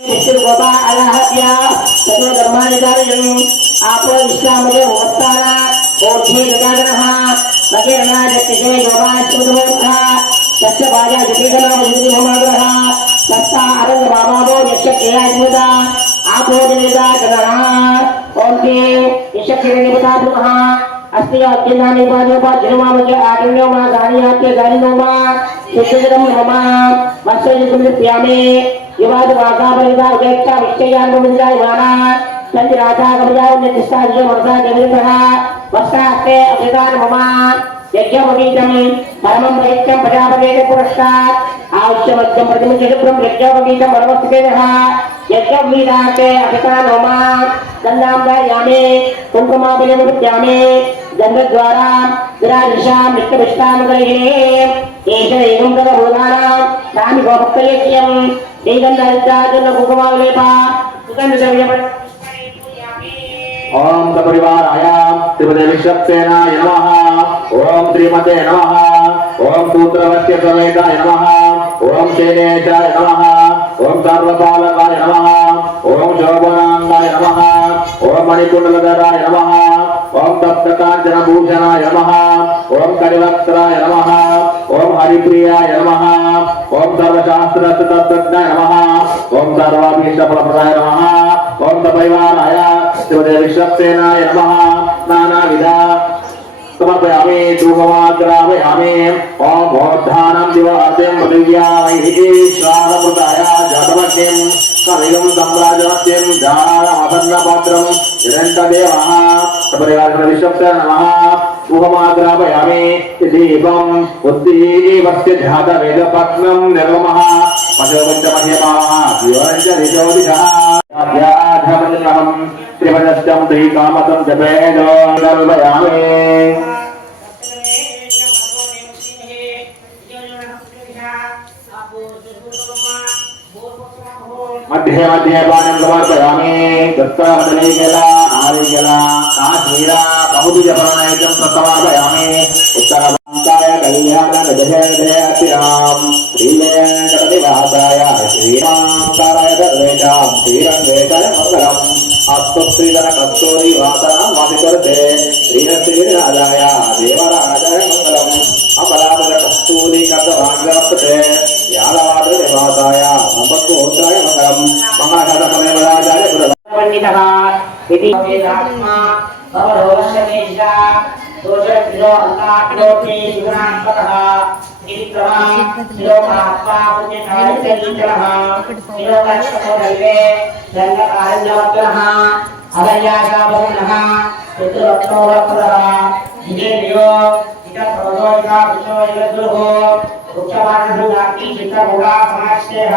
आप विश्रामदे होस्तार ओठे गजाग्रह नगेरना जतिजे योगा शुद्धोत्था तस्य बाजा जतिगना वजुदि होमाग्रह तस्ता अरंग बाबादो यस्य क्रिया स्मृता आपो दिनेदा गणः ओम के यस्य क्रिया निपता पुनः अस्ति अत्यन्ता निपादो पा जन्मा मुझे आगम्यो मा गानियाते गानिनो मा सुचिदरम नमा वस्ते जितुम प्रियामे युवाद वाका परिवार वेक्का विष्टयान मुंजाय माना संधि राजा कमजाय निर्दिष्टा जो वर्षा जनितः वर्षा ते अभिदान ममा यज्ञोपवीतम परमं वैक्यं प्रजापतेन पुरस्कार आवश्यमद्यं प्रतिम चित्रम यज्ञोपवीतम परमस्थितेनः यज्ञोपवीताते अभिदान ममा दंडाम्बा గ్రహిణే ఏష ఏకం కద భూతానాం తాని గోపక్తలేఖ్యం శ్రీగంధరిద్రాజన కుంకుమాలేప సుగంధ ఓం సపరివారాయ శ్రీమతే విశ్వక్సేనాయ నమః ఓం శ్రీమతే నమః ఓం సూత్రవస్య సమేతాయ నమః ఓం శైలేశాయ నమ ఓం సర్వపాలకాయ నమ ఓం శోభనాంగాయ నమ ఓం మణికుండలధరాయ నమ ఓం తప్తకాంచన భూషణాయ నమ. ఓం కరివక్త్రాయ నమ. ఓం హరిప్రియాయ నమ. ఓం సర్వశాస్త్ర తత్వజ్ఞాయ నమ. ఓం సర్వాభీష్ట ఫలప్రదాయ నమ. ఓం తపైవారాయ శ్రీమతే విశ్వక్సేనాయ నమః. నానావిధ సమర్పయామి ధూపమాగ్రామయామి ఓం మోద్ధానం దివార్తిం మృతివ్యామై శ్రావమృతాయ జాతమగ్నిం కవిగం సమ్రాజమత్యం జానమసన్నపాత్రం నిరంతదేవః సపరివార విశ్వక్సేన నమః ధూపమాగ్రామయామి దీపం ఉద్దీవస్య జాతవేదపత్నం నిర్మమః పశోపంచమహ్యమాः జీవనంచ రిజోదిషः అధ్యాధమన్యహం త్రిపదశ్చం త్రికామతం జపేదో మధ్య మధ్య పానం సమర్పయామి దత్తమదనీకల నారికల కాశ్మీర బహుభుజ ప్రణాయకం సమర్పయామి ఉత్తరభాంతాయ కళ్యాణ గజహేదయాం శ్రీవేంకటనివాసాయ శ్రీమాంతరాయ సర్వేషాం శ్రీరంగేశాయ మంగళం అస్తు శ్రీధర కస్తూరి వాసన వాసికొరతే శ్రీరంశ్రీరాజాయ దేవరాజాయ మంగళం అమలామద కస్తూరి కథ భాగ్యవర్తతే गोत्राय मंगलम मंगलकाल समयवदाचार्य पुरः पंडितः इति वेदात्मा भवरोषमेषा दोषकिलो अन्ताकिलोपि सुगुणात्मकः निरित्रमं निरोपात्मा पुण्यकारितरीकरः निरोपात्मको दैवे दण्डकारण्यवर्तनः अवल्याशाभवनः पितृरत्नोरत्नः जितेन्द्रियो इतप्रभोगा विषोयद्रुः उच्चमानसुजाति चित्रभोगा समाश्रयः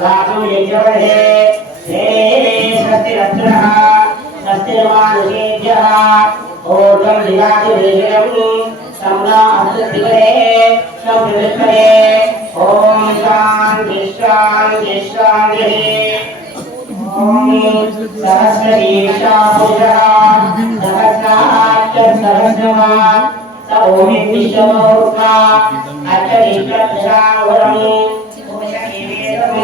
రాఘం యజ్ఞవహే హే స్వస్తి రత్నః స్వస్తి మానుషేభ్యः ఓర్గం దిగాది వేగం సమ్నా అస్తిగరే సంప్రదిక్కరే ఓం శాంతి శాంతి శాంతి ఓం సహస్రీషా సహస్రాక్ష సహస్రమా ఓమి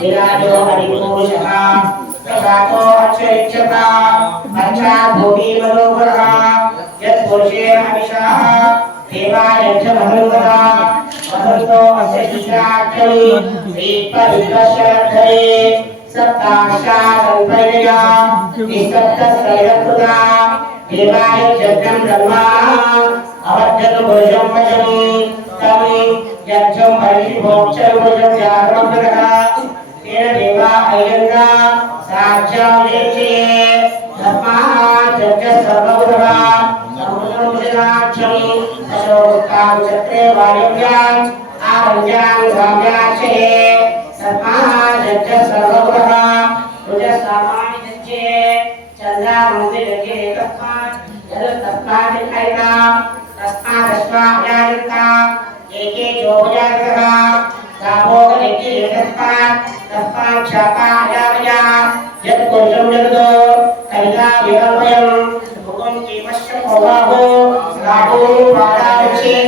विराजो हरिपुरुषः प्रभातो अक्षयक्षता पञ्चा भोगी मनोहरः यत्पुरुषे हमिषः देवायच्छ मनोहरः महतो अस्य चित्राक्षरि श्रीपवित्रशरक्षरे सप्ताशाकल्पयया निसप्तस्त्रयकृता देवाय जगं ब्रह्मा अवर्जकपुरुषं भजमि तम् वचम् तं यज्ञं परिभोक्षरुभुजं जागरमग्रः तेन देवा अयङ्गा साक्षायेचे तस्मात् यज्ञ सर्वगुरः समुद्रमुषराक्षम् अशोकां चक्रे वायव्याम् आरव्यां साम्याक्षे तस्मात् यज्ञ सर्वगुरः रुजसामानि यज्ञे चन्द्रामन्ति यज्ञे तस्मात् यद् तस्मात् हैता तस्मात् अश्वाभ्यायन्ता एके चोभयागः गावोगलिके तस्मात् तस्मात् शाकायावया यत् पुरुषं जगतो कलिका विकल्पयम् मुखं जीवस्य भोगाहो गावो पादाभिषेके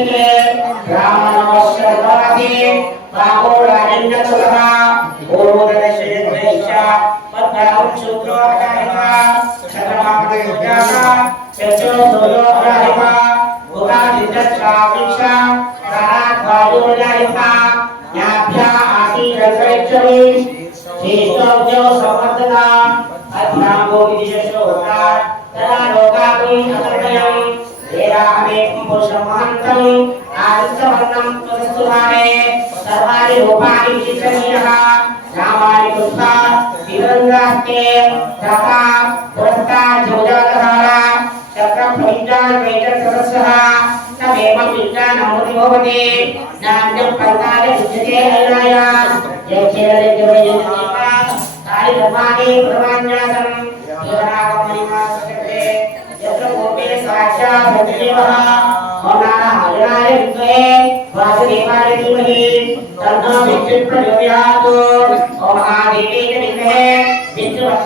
विवृन्दास्ते तथा पुरस्तात् जोजातहारा चक्रप्रविज्ञान वैतसदस्यः तमेवं विज्ञानमृति भवति नान्यं पन्थाय विद्यते अयनाय यक्षेरलिङ्गमयन्तीपा तानि धर्माणि प्रमाण्यासम् योगनागमणिमासचक्रे यत्र कोपे साक्षात् सत्यदेवः मौनानः अयनाय विद्महे वासुदेवाय धीमहि तन्नो विद्युत् प्रचोदयात् ॐ महादेवे च विद्महे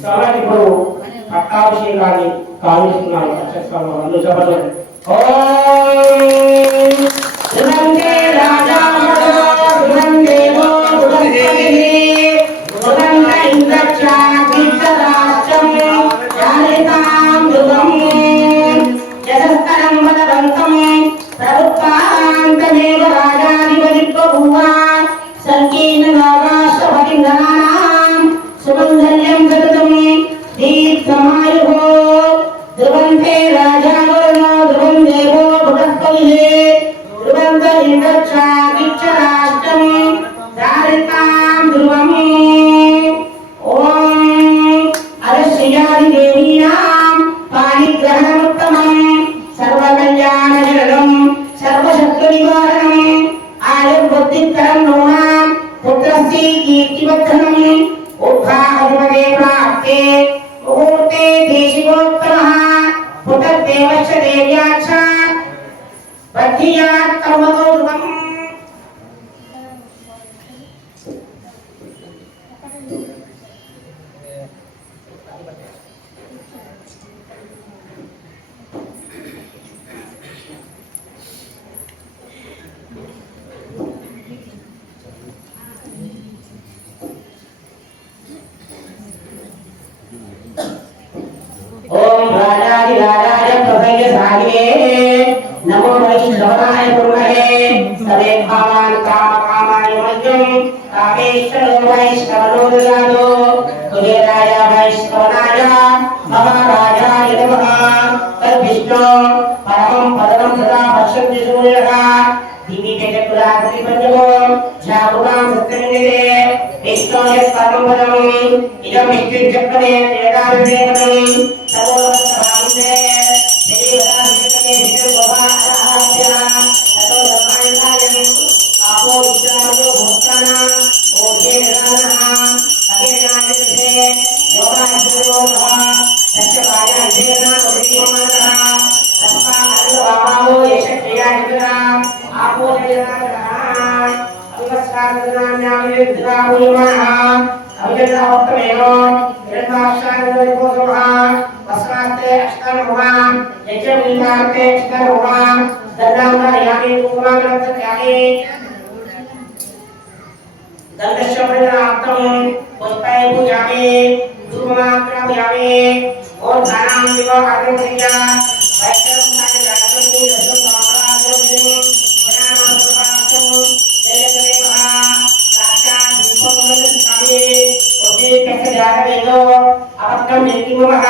స్వామి ఇప్పుడు పట్టాభిషేకాన్ని కావిస్తున్నాను. అక్షస్వామి అందరూ ఓం రాజాదిరాజాయ ప్రసయ్య సాగిరే నమో జాగురాం సత్యంగిరే విష్ణు యత్ పరమం పదం ఇదం విష్ణుచక్రమే వేదాంతేపదం సర్వోత్తమాంతే यज्ञ मीमांते करुणा दंडावना यागे पूर्वाग्रत त्यागे दंडश्रवण आत्म पुष्पाय यागे दुर्मात्र यागे और नाम विवाह आदि क्रिया वैष्णव कार्य जागरण की रसम महाराज जी ज्ञान प्रभाव जय जय महा साक्षात दीपक नंद स्वामी कस्य जातवेदो अपक्तं यतिमः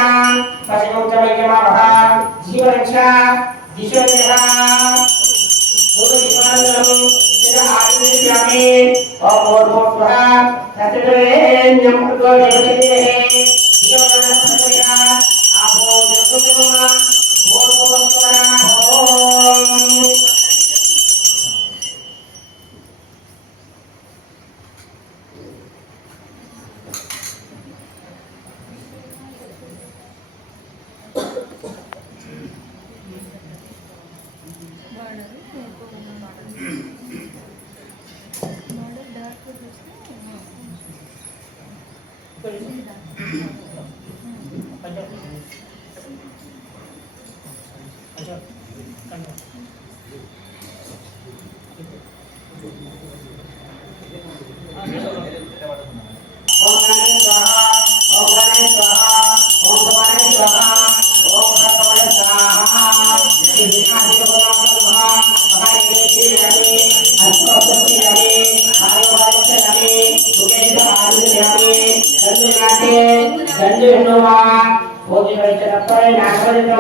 पशुं च वैद्यमावः जीवरक्षा दिशोन्यः Thank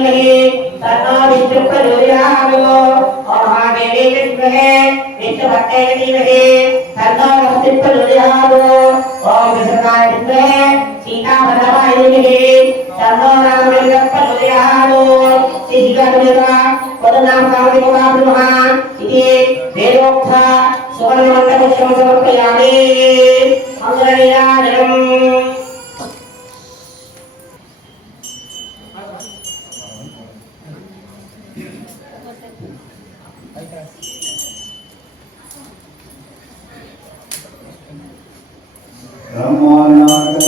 వాసుదేవాయ ధీమహి తన్నో విష్ణు ప్రచోదయాత్ ఓం మహాదేవే విద్మహే విష్ణుభక్తే ధీమహి తన్నో లక్ష్మీ ప్రచోదయాత్ ఓం విష్ణుకాయ విద్మహే సీతావల్లభాయ ధీమహి తన్నో రామచంద్ర ప్రచోదయాత్ శ్రీగణేశ పదనామ కామదేవా బ్రహ్మ ఇది వేదోక్త సువర్ణమండపుష్పం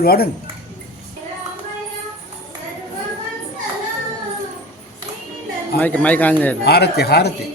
ஒரு வாடன் మైక్ మైక్ ఆన్ చేయాలి హారతి హారతి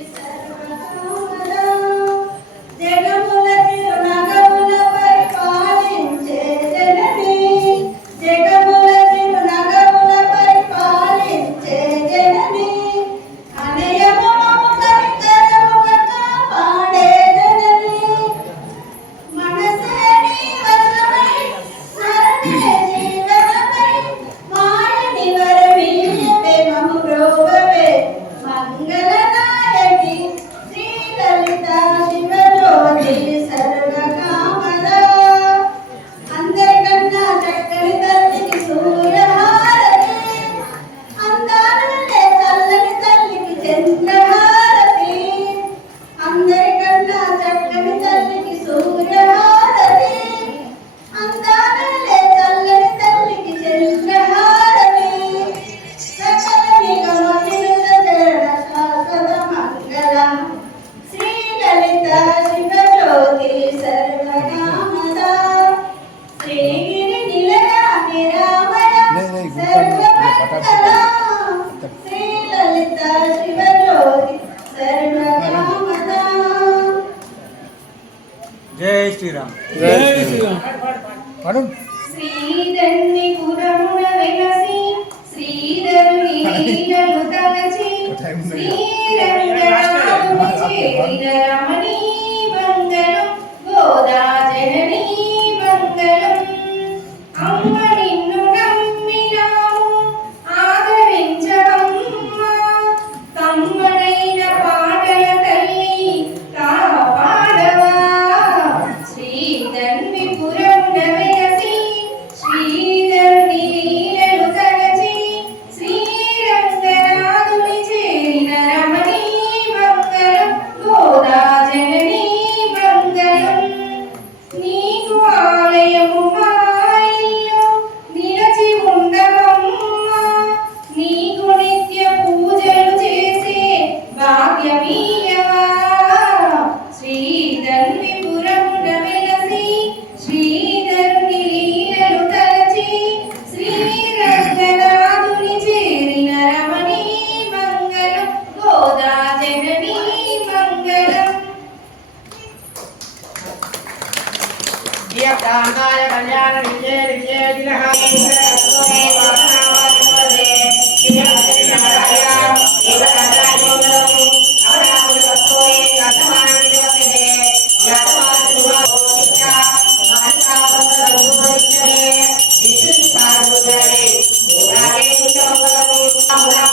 Gracias.